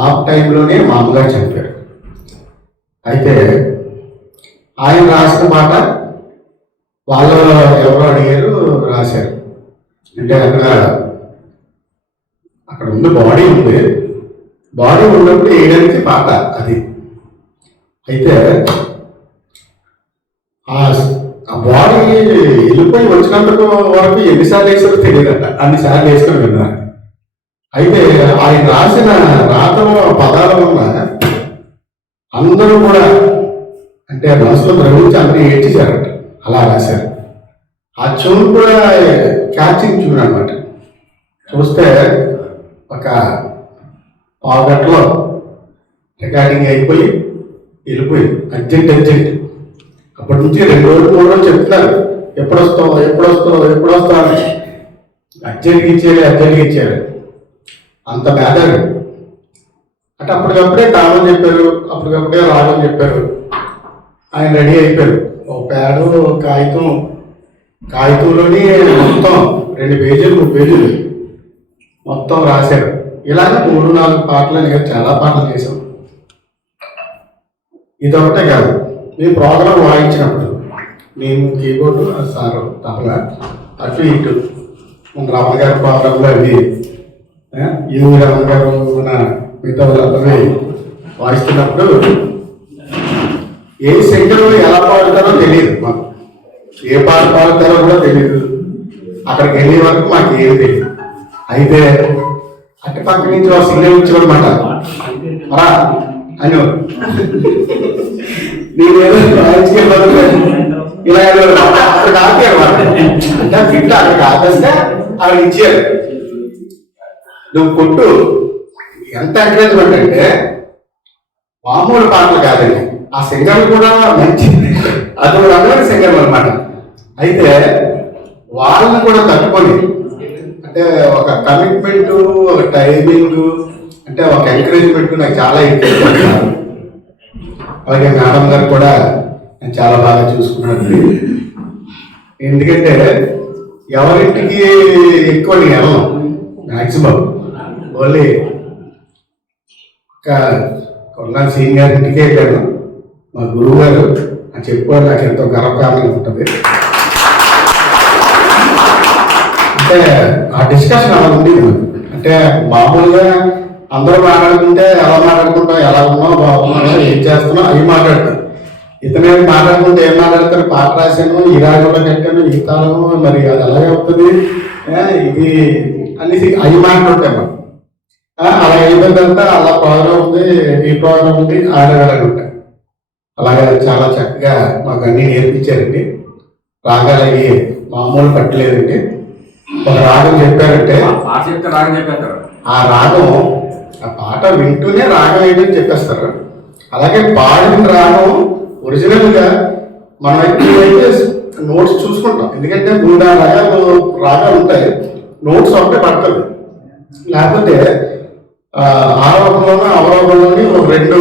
ఆ టైంలోనే మా అమ్మగారు చనిపోయారు. అయితే ఆయన రాసిన పాట వాళ్ళు ఎవరో అడిగారు, రాశారు. అంటే అక్కడ ఉంది, బాడీ ఉంది. బాడీ ఉన్నప్పుడు వేయడానికి పాట అది. అయితే ఆ బాడీ వెళ్ళిపోయి వచ్చినందుకు వరకు ఎన్నిసార్లు వేసారో తెలియదట, అన్నిసార్లు వేసుకొని విన్నారు. అయితే ఆయన రాసిన రాత పదాల వల్ల అందరూ కూడా అంటే మనసులో ద్రవించి అందరూ ఏడ్చేశారట. అలా రాశారు. ఆ ట్యూన్ కూడా క్యాచింగ్ ట్యూన్ అనమాట. చూస్తే ఒక పావుగంటలో రికార్డింగ్ అయిపోయి వెళ్ళిపోయి అర్జెంట్. అప్పటి నుంచి 2 రోజులు 3 రోజులు చెప్తున్నారు, ఎప్పుడు వస్తావు అని. అర్జెంట్గా ఇచ్చేయారు. అంత బేదాడు. అంటే అప్పటికప్పుడే కావాలని చెప్పారు, అప్పటికప్పుడే రావాలని చెప్పారు. ఆయన రెడీ అయిపోయారు. ఒక ప్యాడు, కాగితంలోని మొత్తం 2 పేజీలు 3 పేజీలు మొత్తం రాశారు. ఇలాగ 3-4 పాటలు అని చాలా పాటలు చేశాం. ఇదొకటే కాదు, మేము ప్రోగ్రాం వాయించినప్పుడు మేము కీబోర్డు, సారు తబలా, అటు ఇటు మన రమణ గారి ప్రోగ్రాంలో అవి రమణ గారు మన మిగతా వాళ్ళందరూ వాయిస్తున్నప్పుడు ఏ సింగర్ ఎలా పాడుతారో తెలియదు మాకు, ఏ పాట పాడుతారో కూడా తెలియదు. అక్కడికి వెళ్ళే వరకు మాకు ఏమి తెలియదు. అయితే అటు పక్క నుంచి ఒక సింగర్ ఇచ్చేవాడు మాట రా అని, నేనేదో ఇలా అక్కడ ఆపారు అంటే ఫిట్ అక్కడికి ఆపేస్తే అక్కడ ఇచ్చారు. నువ్వు కొట్టు. ఎంత ఎంకరేజ్మెంట్ అంటే మామూలు పాటలు కాదండి. ఆ సింగర్ కూడా మంచి అది ఒక రకమైన సింగర్ అనమాట. అయితే వాళ్ళని కూడా తట్టుకొని అంటే ఒక కమిట్మెంట్, ఒక టైమింగ్, అంటే ఒక ఎంకరేజ్మెంట్ నాకు చాలా ఇచ్చేస్తున్నారు. అలాగే మేడం గారు కూడా నేను చాలా బాగా చూసుకున్నాను. ఎందుకంటే ఎవరింటికి ఎక్కువ నేను వెళ్ళను, మ్యాక్సిమం ఓన్లీ కొన్నాళ్ళు సీనియర్ ఇంటికే వెళ్ళాను. మా గురువు గారు అని చెప్పుకోవడం నాకు ఎంతో గర్వకారణంగా ఉంటుంది. అంటే ఆ డిస్కషన్ అలా ఉండేది. అంటే మామూలుగా అందరూ మాట్లాడుకుంటే ఎలా మాట్లాడుకుంటాం, ఎలా ఉన్నావు, బాగున్నావు, ఏం చేస్తున్నావు అవి మాట్లాడతారు. ఇతనే మాట్లాడుకుంటే ఏం మాట్లాడతారు, పాట రాశాను, ఈ రాగంలో కట్టాను, ఈ తాళము, మరి అది అలాగే అవుతుంది, ఇది అనేసి అవి మాట్లాడుతాయి. అలా అయిపోయిన తర్వాత అలా ప్రోగ్రామ్ ఉంది, ఈ ప్రోగ్రామ్ ఉంది, ఆడగాలని ఉంటాయి. అలాగే చాలా చక్కగా మాకు అన్నీ నేర్పించారండి. రాగాలు అవి మామూలు పట్టలేదండి. ఒక రాగం చెప్పారంటే ఆ రాగం, ఆ పాట వింటూనే రాగం ఏంటని చెప్పేస్తారు. అలాగే పాడిన రాగం ఒరిజినల్గా మనం అయితే నోట్స్ చూసుకుంటాం. ఎందుకంటే 3 రాగాలు ఉంటాయి, నోట్స్ ఒకటే పడుతుంది. లేకపోతే ఆరోపణలోనూ అవరోపణలోని 2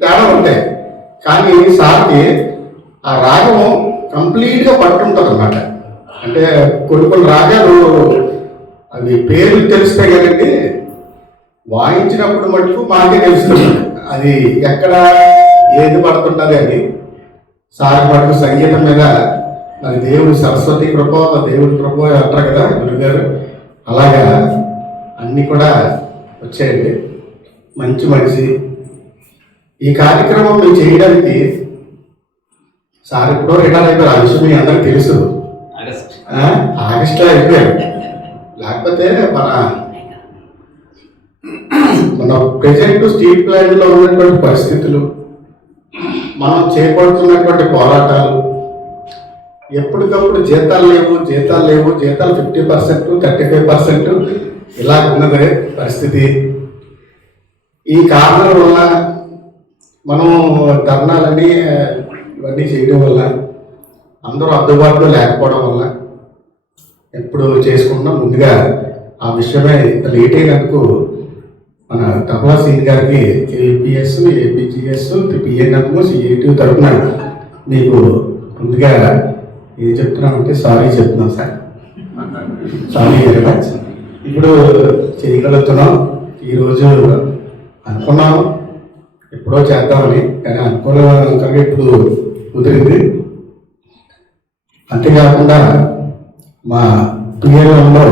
తేడా ఉంటాయి. కానీ సార్కి ఆ రాగం కంప్లీట్గా పట్టుంటుంది అన్నమాట. అంటే కొన్ని రాగాలు అవి పేర్లు తెలిస్తే కదండి, వాయించినప్పుడు మటుకు మాకే తెలుస్తుంది అది ఎక్కడ ఏది పడుతుంటుంది అని. సార్ మటుకు సంగీతం మీద మరి దేవుడు సరస్వతి కృప, దేవుడి కృప అంటారు కదా గురుగారు, అలాగా అన్నీ కూడా వచ్చాయండి. మంచి మనిషి. ఈ కార్యక్రమం మేము చేయడానికి సార్ ఎప్పుడో రిటైర్ అయిపోయారు. ఆ విషయం మీ అందరికి తెలుసు. ఆగస్టులో అయిపోయారు. లేకపోతే మన ప్రెజెంట్ స్టీల్ ప్లాంట్లో ఉన్నటువంటి పరిస్థితులు, మనం చేపడుతున్నటువంటి పోరాటాలు, ఎప్పటికప్పుడు జీతాలు లేవు, జీతాలు 50%, 35% ఇలా ఉన్నదే పరిస్థితి. ఈ కారణాల వల్ల మనం ధర్నాలని ఇవన్నీ చేయడం వల్ల, అందరూ అందుబాటులో లేకపోవడం వల్ల ఎప్పుడు చేసుకుంటున్నాం. ముందుగా ఆ విషయమే ఇంత లేట్ అయినందుకు మన తబలా సీన్ గారికి ఏపీఎస్, ఏపీజీఎస్, పిఎన్ఎం, సిఐటి తరఫున మీకు ముందుగా ఏం చెప్తున్నామంటే సారీ చెప్తున్నాం సార్. Sorry very much. ఇప్పుడు చేయగలుగుతున్నాం. ఈరోజు అనుకున్నాం ఎప్పుడో చేద్దామని, కానీ అనుకూలంగా ఇప్పుడు కుదిరింది. అంతేకాకుండా మా పిఎల్ఎంలో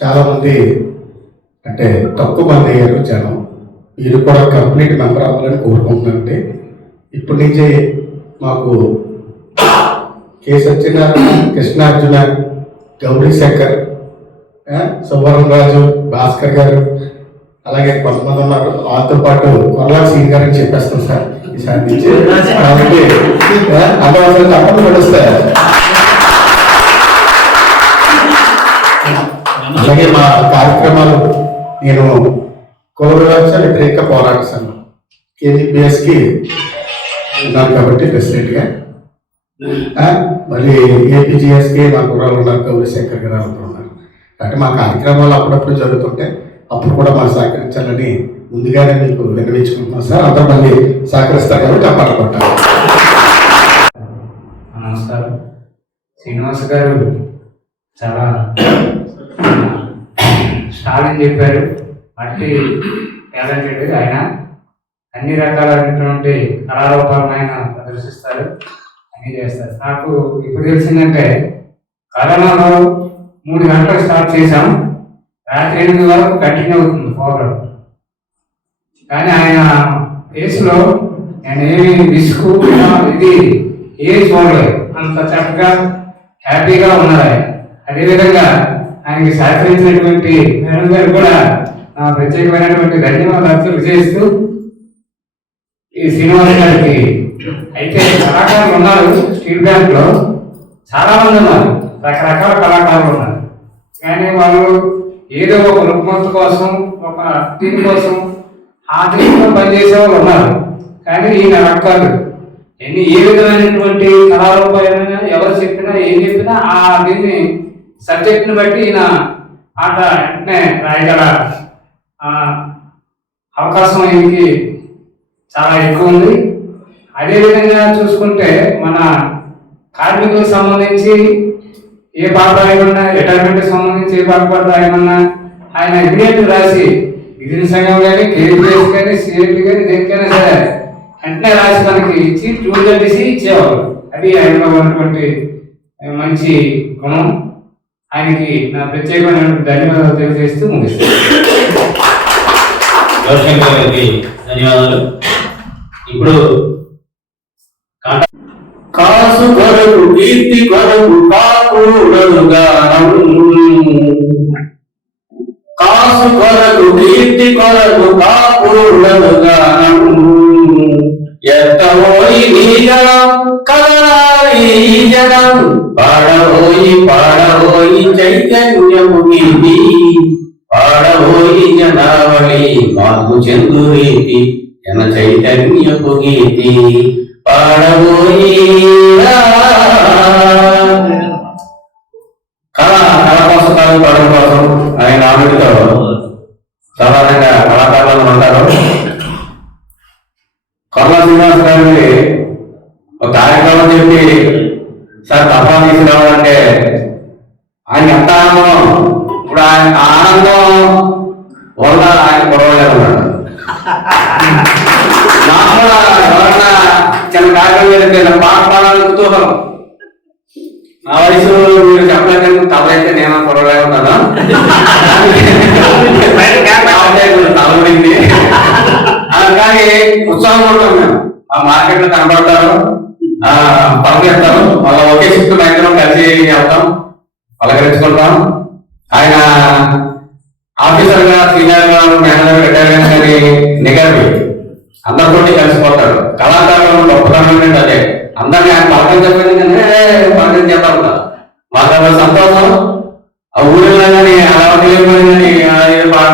చాలామంది, అంటే తక్కువ మంది అయ్యారు జనం. మీరు కూడా కంప్లీట్ మెంబర్ అవ్వాలని కోరుకుంటున్నానండి. ఇప్పటి నుంచి మాకు కె సత్యనారాయణ, కృష్ణార్జున, గౌరీ శంకర్, సువర్ణరాజు, భాస్కర్ గారు, అలాగే కొంతమంది ఉన్నారు. వాళ్ళతో పాటు కొల్లాల సీన్ గారు అని చెప్పేస్తాం సార్ ఈసారి నుంచి. కాబట్టి అందరూ తప్పకుండా నడుస్తారు. అలాగే మా కార్యక్రమాలు, నేను కుల వివక్ష వ్యతిరేక పోరాట సంఘం కేజీపీఎస్కి ఉన్నాను కాబట్టి ప్రెసిడెంట్గా, మళ్ళీ ఏపీజీఎస్కి మా కుర్రాలు ఉన్నారు, గౌరీ శంకర్ గారు ఉన్నారు. కాబట్టి మా కార్యక్రమాలు అప్పుడప్పుడు జరుగుతుంటాయి. అప్పుడు కూడా మాకు సహకరించాలని ముందుగానే మీకు విన్నవించుకుంటున్నాం సార్. అందరూ మళ్ళీ సహకరిస్తారు కాబట్టి ఆ పాట కొట్టాలి. నమస్కారం. శ్రీనివాస్ గారు చాలా స్టార్ అని చెప్పారు. మట్టి టాలెంటెడ్ ఆయన, అన్ని రకాలైనటువంటి కళారూపాలను ఆయన ప్రదర్శిస్తారు, అన్నీ చేస్తారు. నాకు ఇప్పుడు తెలిసిందంటే కరోనాలో 3 గంటలకు స్టార్ట్ చేశాం, రాత్రి 8 వరకు కంటిన్యూ అవుతుంది ప్రోగ్రామ్. కానీ ఆయన ఫేస్లో నేను ఏమి విసుగు ఇది ఏది చూడలేదు, అంత చక్కగా హ్యాపీగా ఉన్నారు ఆయన. అదేవిధంగా ఆయనకి సహకరించినటువంటి మేడం గారు కూడా ప్రత్యేకమైనటువంటి ధన్యవాదాలు తెలియజేస్తూ ఈ శ్రీనివాస్ గారికి. అయితే కళాకారులు ఉన్నారు స్టీల్ బ్యాంక్లో, చాలా మంది ఉన్నారు, రకరకాల కళాకారులు ఉన్నారు. కానీ వాళ్ళు ఏదో ఒక రుగ్మత కోసం, ఒక దీని కోసం ఆ దీంట్లో పనిచేసే వాళ్ళు ఉన్నారు. కానీ ఈయన రకాలు ఏ విధమైనటువంటి కళారూపాయమైనా ఎవరు చెప్పినా ఏం చెప్పినా ఆ దీన్ని సబ్జెక్ట్ని బట్టి ఈయన ఆట వెంటనే రాయగల అవకాశం ఈయనకి చాలా ఎక్కువ ఉంది. అదేవిధంగా చూసుకుంటే మన కార్మికులకు సంబంధించి ఏ పాట రాయమన్నా, రిటైర్మెంట్కి సంబంధించి ఏ పాట రాయమన్నా ఆయన ఇమీడియట్ రాసి గిరిజన సంఘం కానీ, కేబిఎస్ కానీ, సిఐపి కానీ దేనికైనా సరే వెంటనే రాసి మనకి ఇచ్చి ట్యూన్ చేసి ఇచ్చేవారు. అది ఆయనలో ఉన్నటువంటి మంచి గుణం. ఆయనకి నా ప్రత్యేకమైనటువంటి ధన్యవాదాలు తెలియజేస్తూ ముగిస్తాను. శివశంకర్ గారికి ధన్యవాదాలు. ఇప్పుడు కాసు కొరకు కీర్తి కొరకు కాకూడదుగా, కాసు కొరకు కీర్తి కొరకు కాకూడదుగా, ఎత్తబోయి నీ జనం కదలాలి ఈ జనం, పాడబోయి పాడబోయి చైతన్యము గీతి, పాడబోయి జనావళి మార్పు చెందు రీతి, జన చైతన్యపు గీతి, పాడబోయి కళ కోసం పాడడం కోసం ఆయన ఆమెతో సాధారణంగా కళాకారులు ఉంటారు. కొర్ల శ్రీనివాస్ గారికి ఒక కార్యక్రమం చెప్పి సార్ తప్పా తీసుకురావాలంటే ఆయన ఎంత ఆనందం. ఇప్పుడు ఆయన ఆనందం వల్ల ఆయన పొరవలేదు అన్నాడు. నాకు కూడా ఎవరన్నా చిన్న కార్యక్రమం జరిగితే పాట పాడాలని కుతూహలం. నా వయసు మీరు చెప్పలేదు, తలైతే నేను పొరవలేదు ఉన్నాను. తలబడింది కానీ ఉత్సాహం ఉంటాం మేము. ఆ మార్కెట్ లో కనబడతారు, పలకరిస్తారు, వాళ్ళ ఒకే షిఫ్ట్ మధ్యలో కలిసి వెళ్తాం, పలకరించుకుంటాం. ఆయన ఆఫీసర్ గా, సీనియర్ గా, మేనేజర్, రిటైర్ కానీ నిగర్వి అందరితోటి కలిసిపోతాడు. కళాకారులు గొప్పతనం అదే. అందరినీ ఆయన పలకరించేస్తారు. మాకు సంతోషం. ఆ ఊరిలో కానీ అలవాటు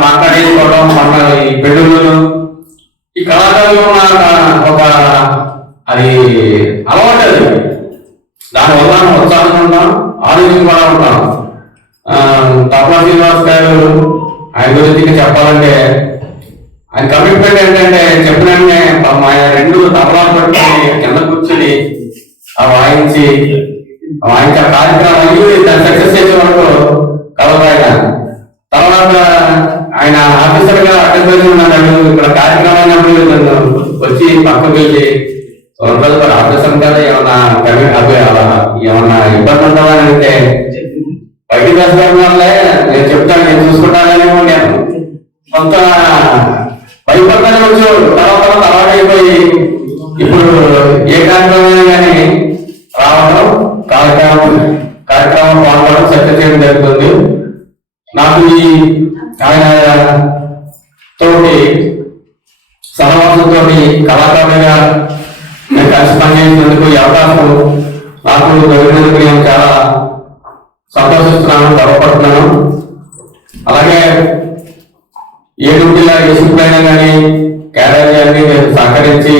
మాట్లాడేసుకోవడం, మన ఈ పెళ్ళిళ్ళు ఈ కళాకారులు ఒక అది అలవాటు. అది దానివల్ల ఉత్సాహం ఉంటాం, ఆరోగ్యం కూడా ఉంటాం. తప్పా శ్రీనివాస్ గారు ఆయన గురించి చెప్పాలంటే ఆయన కమిట్మెంట్ ఏంటంటే చెప్పినట్టే ఆయన రెండు తబలాలు పట్టి కింద కూర్చొని వాయించి కార్యక్రమం అయ్యి దాన్ని సక్సెస్ చేసే వరకు కలవాయన. తర్వాత ఆయన ఆఫీసర్ గా అటెండ్ ఉన్నాడు. ఇక్కడ కార్యక్రమం వచ్చి పక్కకు వెళ్ళి ఆఫీసర్ కదా ఏమన్నా ఇబ్బంది ఉంటుందా అని అంటే బయటికి వేసుకోవడం వల్లే నేను చెప్తాను, నేను చూసుకుంటానని నేను కొంత భయపడతానే వచ్చాడు. తర్వాత అలవాటు అయిపోయి ఇప్పుడు ఏ కార్యక్రమం కానీ రావడం, కార్యక్రమం పాల్గొనడం, సక్సెస్ చేయడం జరుగుతుంది. నాకు ఈ ఆయన తోటి సహవాసంతో కళాకారులుగా నేను కలిసి పనిచేసినందుకు ఈ అవకాశం నాకు దొరికినందుకు నేను చాలా సంతోషిస్తున్నాను, గర్వపడుతున్నాను. అలాగే ఏ డ్యూటీలో ఏ షిఫ్ట్లైనా కానీ క్యారేజ్ అన్ని నేను సహకరించి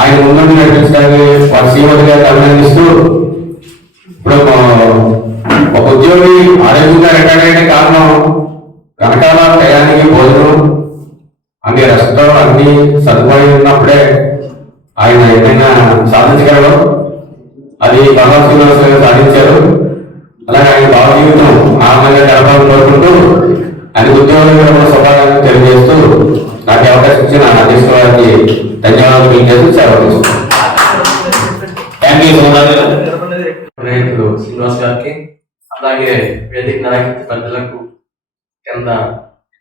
ఆయన ముందు నడిపించడానికి వారి శ్రీమతి గారికి అభినందిస్తూ, ఇప్పుడు ఒక ఉద్యోగి ఆరోగ్యంగా రిటైర్ అయ్యే కారణం వెనకాల టయానికి భోజనం అన్ని రెస్టారెంట్ అన్ని సదుపాయం ఉన్నప్పుడే ఆయన ఏదైనా సాధించగలరు. అది బాగా శ్రీనివాస్ గారు సాధించారు. అలాగే ఆయన భావ జీవితం ఆనందంగా గడపాలని కోరుకుంటూ ఆయన ఉద్యోగులకు శుభాకాంక్షలు తెలియజేస్తూ నాకు అవకాశం ఇచ్చిన అధ్యక్షుల గారికి ధన్యవాదాలు తెలియజేస్తూ సెలవు. Thank you so much. రైతులు శ్రీనివాస్ గారికి, అలాగే వేదిక నాయకుల పెద్దలకు, కింద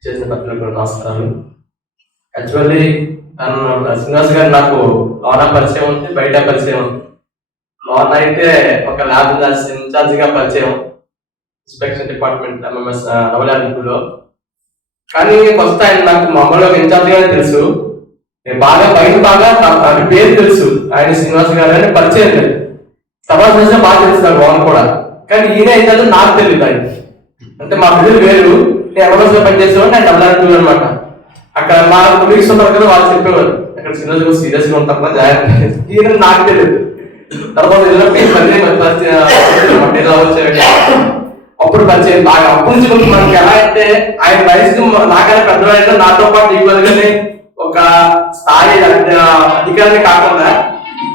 చేసిన పెద్దలకు నమస్కారాలు. యాక్చువల్లీ శ్రీనివాస్ గారు నాకు లోన పరిచయం ఉంది, బయట పరిచయం ఉంది. లోన్ అయితే ఒక ల్యాబ్ ఇన్ఛార్జ్ గా పరిచయం, ఇన్స్పెక్షన్ డిపార్ట్మెంట్ ఎంఎంఎస్ నవలాంటిలో. కానీ ఫస్ట్ ఆయన నాకు మామూలుగా ఇన్ఛార్జ్ గానే తెలుసు, నేను బాగా పేరు తెలుసు. ఆయన శ్రీనివాస్ గారు అని పరిచయం లేదు. సభా చేసిన బాగా తెలుసు నాకు లోన్ కూడా. కానీ ఈయన ఏంటంటే నాకు తెలియదు. ఆయన అంటే మా బిడ్డలు వేరు, నేను ఎంఎంఎస్ లో పనిచేసేవాడు, నేను నవలాంటిలో అనమాట. అక్కడ మా కొలీగ్స్ ఉంటారు కదా, వాళ్ళు చెప్పేవారు ఇక్కడ శ్రీనివాస్ సీరియస్ గా ఉంటారా జాగ్రత్త ఈయన నాకు తెలియదు. తర్వాత అప్పుడు పరిచయం బాగా అప్పటి నుంచి మనకి ఎలా అయితే ఆయన వయసు నాకైనా పెద్దవాళ్ళైనా నాతో పాటు ఈక్వల్ గానే ఒక స్థాయి అధికారిని కాకుండా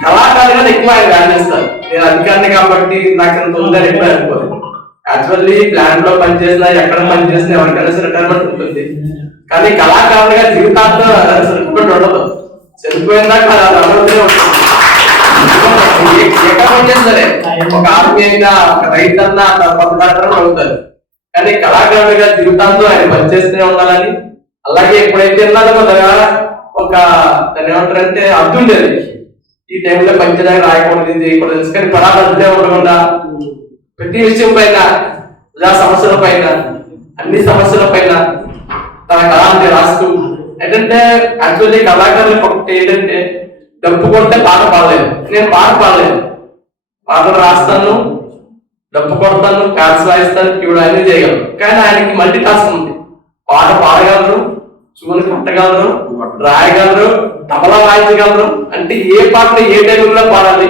కళాకారులుగా ఎక్కువ ఆయన వ్యాన్ చేస్తారు. నేను అధికారిని కాబట్టి నాకు ఎంత ఉందని ఎక్కువ అనుకోదు. యాక్చువల్లీ ప్లాంట్ లో పనిచేసినా ఎక్కడ పనిచేసినా ఎవరికైనా రిటైర్మెంట్ ఉంటుంది, కానీ కళాకారులుగా జీవితాంతం రిటైర్మెంట్ ఉండదు. చనిపోయిన దాకా ఎక్కడ పనిచేస్తారే ఒక ఆర్మీ అయినా ఒక రైతు అన్నా పదహారు అవుతారు, కానీ కళాకారుడిగా జీవితాంతం ఆయన పనిచేస్తూనే ఉండాలని. అలాగే ఎప్పుడైతే ఉన్నారో ఒక దాన్ని ఏమంటారంటే అర్థం ఉండేది, ఈ టైంలో పనిచేయడానికి రాయకూడదు ఇది చేయకూడదు, కానీ పరాధే ఉండకుండా ప్రతి విషయం పైన ప్రజా సమస్యల పైన అన్ని సమస్యల పైన తన కళాన్ని రాస్తూ ఏంటంటే యాక్చువల్లీ కళాకారులకు ఒకటి ఏంటంటే డబ్బు కొడితే పాట పాడలేదు. నేను పాట పాడలేదు, పాటలు రాస్తాను, డబ్బు కొడతాను, ప్యాన్స్ వాయిస్తాను, ఇప్పుడు అన్ని చేయగలరు. కానీ ఆయనకి మల్టీ టాస్క్ ఉంది. పాట పాడగలరు, చూని కట్టగలరు, రాయగలరు, తబలా వాయించగలరు. అంటే ఏ పాటని ఏ టైంలో పాడాలి,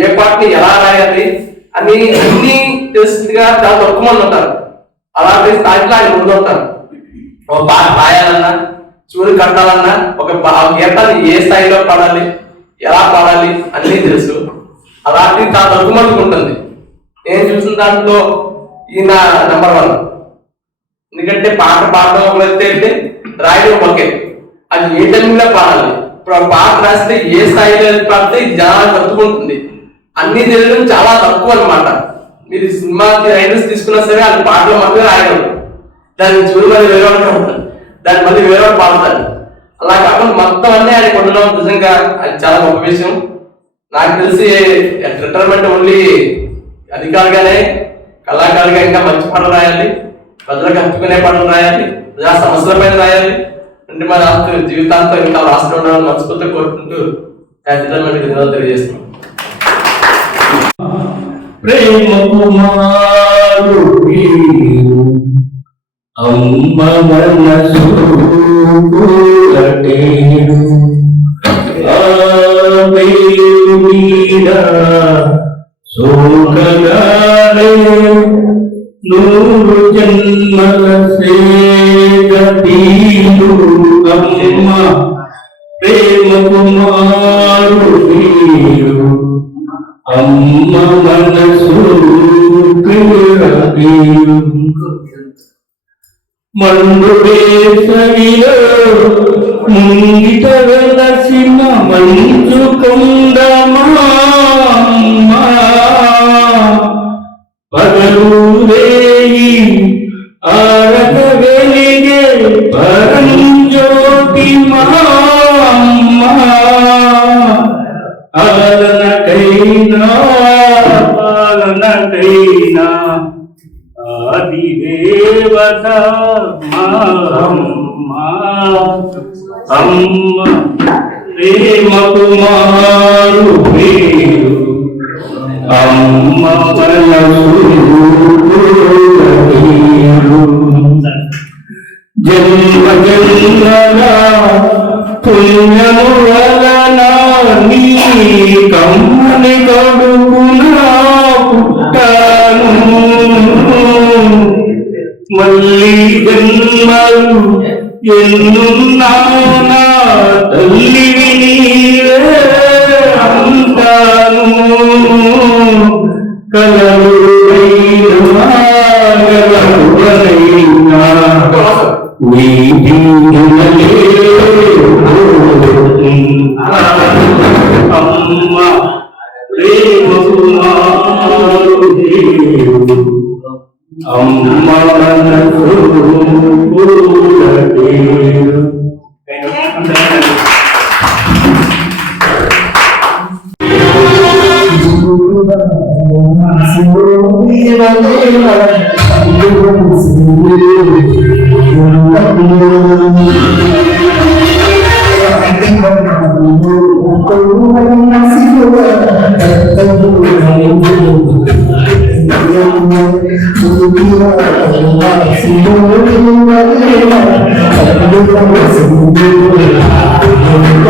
ఏ పాటని ఎలా రాయాలి అని అన్ని తెలుసుగా చాలా తక్కువ మంది ఉంటారు. అలాంటి స్థాయిలో ఆయన ముందు ఉంటారు. ఒక పాట రాయాలన్నా, చూని కట్టాలన్నా, ఒక గీతాన్ని ఏ స్థాయిలో పాడాలి, ఎలా పాడాలి అన్నీ తెలుసు. అలాంటి చాలా తక్కువ మందికి ఉంటుంది. నేను చూసిన దాంట్లో ఈయన నెంబర్ 1. ఎందుకంటే పాట పాడడం ఒకటి, రాయడం ఒకే, అది ఏ టైంలో పాడాలి. ఇప్పుడు ఆ పాట రాస్తే ఏ స్థాయిలో పాడితే ఇది జనాలు తప్పుకుంటుంది. అన్ని తెలియడం చాలా తక్కువ అనమాట. మీరు సినిమా రైటర్స్ తీసుకున్నా సరే అది పాటలో మాత్రమే రాయగలరు. దాన్ని చూడు మళ్ళీ వేరే వాళ్ళు దాన్ని మళ్ళీ వేరే వాళ్ళు పాడతారు. అలా కాకుండా మొత్తం అన్నీ ఆయన కొట్టడం నిజంగా అది చాలా గొప్ప విషయం. నాకు తెలిసి రిటైర్మెంట్ ఓన్లీ అధికారిగానే కళాకారుగా ఇంకా మంచి పాటలు రాయాలి, ప్రజలకు హత్తుకునే పాటలు రాయాలి, ప్రజా సమస్యల పైన రాయాలి. అంటే మన జీవితాంతం ఇంకా రాష్ట్రం ఉండాలని మనస్ఫూర్తిగా కోరుకుంటూ రిటైర్మెంట్ ధన్యవాదాలు తెలియజేస్తున్నాం. ప్రేమ కుమారు అమ్మ మనసు కూరటేడు శోకగాలే 100 జన్మల సేగతీరు అమ్మ ప్రేమ కుమారు వీరు అమ్మ మనసు కూరటేడు మండు వేసవిలో ముంగిట వెలసిన మంచు కొండమా పగలు రేయి ఆరత వెలిగే పరంజ్యోతి మా ఆలనకైనా పాలనకైనా ఆది దేవత అమ్మ ప్రేమ కుమారు పేరు అమ్మ జన్మ జన్మల పుణ్యము వలన నీ కమ్మని కడుపున పుట్టాను మళ్ళీ జన్మలు ఎన్నున్నానా తల్లివి నీవే అంటాను కలరువైనా నీటి అమ్మ ప్రేమ కుమారు అమ్మ మనసు కూరటేడు. Thank you. Thank you.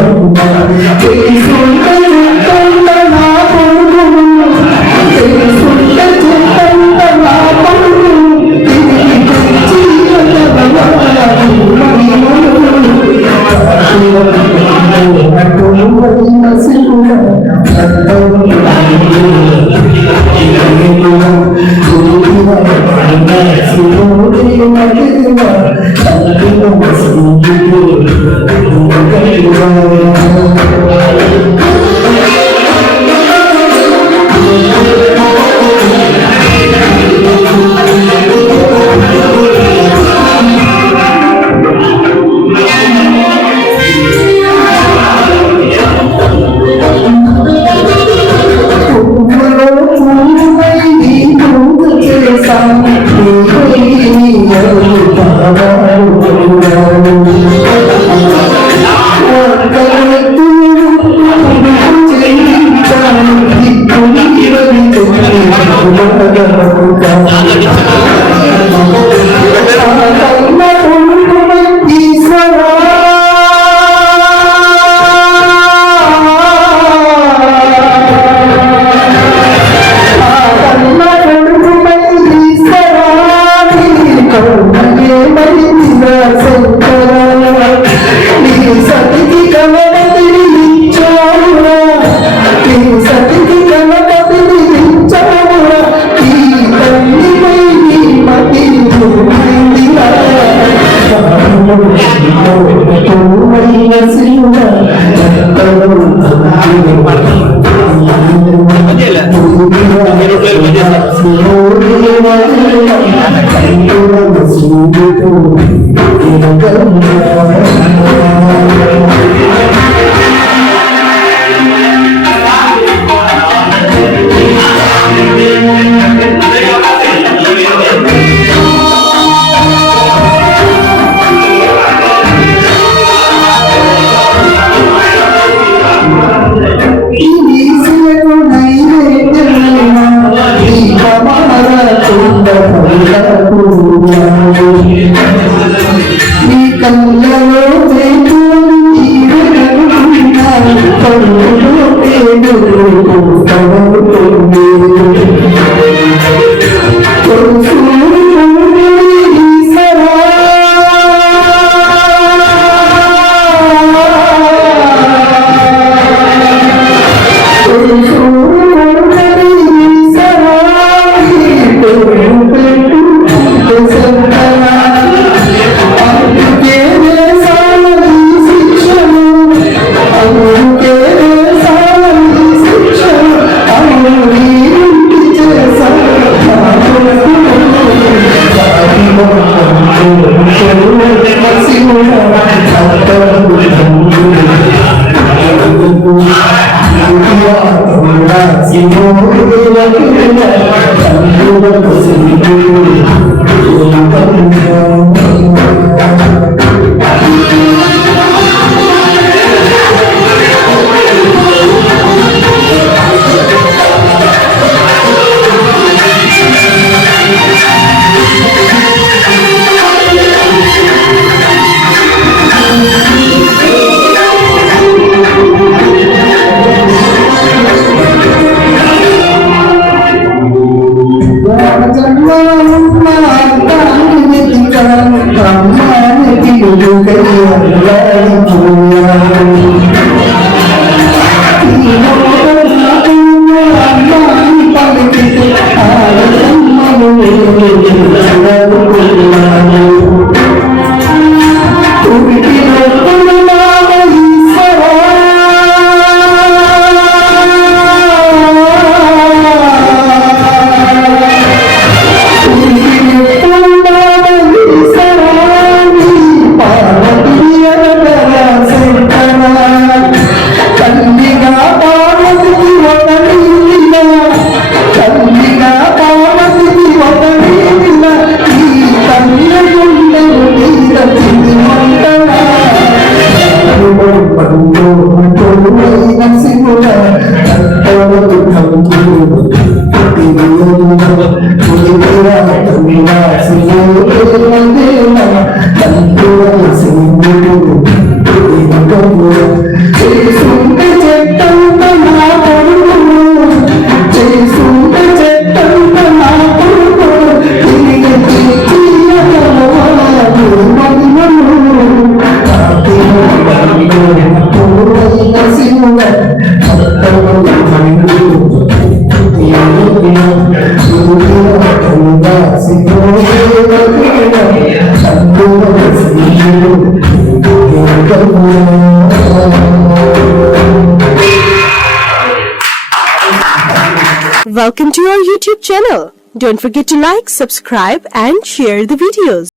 Welcome to our YouTube channel. Don't forget to like, subscribe and share the videos.